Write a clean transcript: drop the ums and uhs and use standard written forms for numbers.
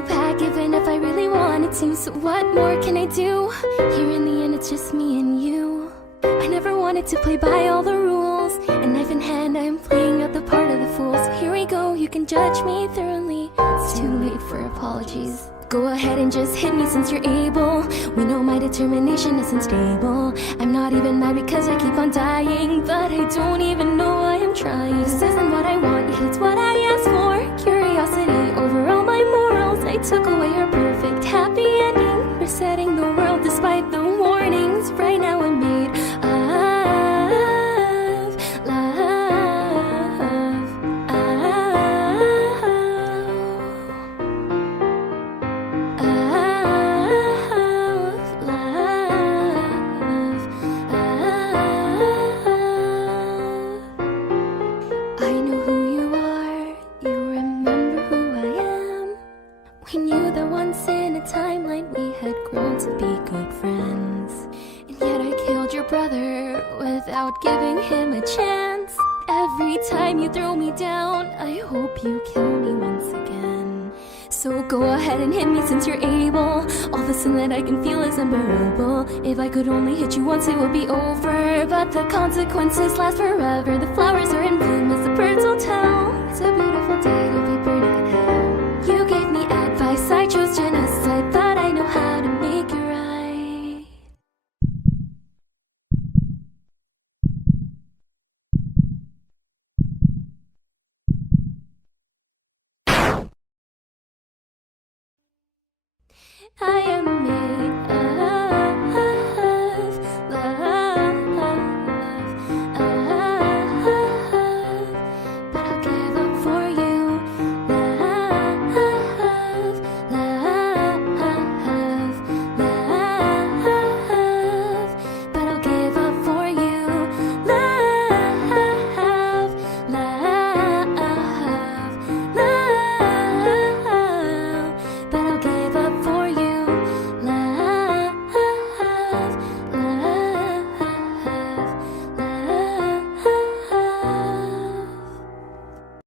go back even if I really wanted to. So what more can I do? Here in the end it's just me and you. I never wanted to play by all the rules, and knife in hand I'm playing out the part of the fool. So here we go, you can judge me thoroughly. It's too late for apologies. Go ahead and just hit me since you're able. We know my determination isn't stable. I'm not even mad because I keep on dying, but I don't even know why I'm trying. This isn't what I want, yet it's what I asked for. Curiosity over all my morals. I took away her perfect happy ending, resetting the world despite the warnings. Right now I'm made of love, I know who you are, you remember who I am. We knew that once in a timeline we had grown to be good friends. And yet I killed your brother without giving him a chance. Every time you throw me down, I hope you kill me once again. So go ahead and hit me since you're able. All the sin that I can feel is unbearable. If I could only hit you once it would be over, but the consequences last forever. The flowers are in bloom as the birds will tell. It's a beautiful day to be burning in hell. You gave me advice, I chose genocide, but I know how to make it right. I am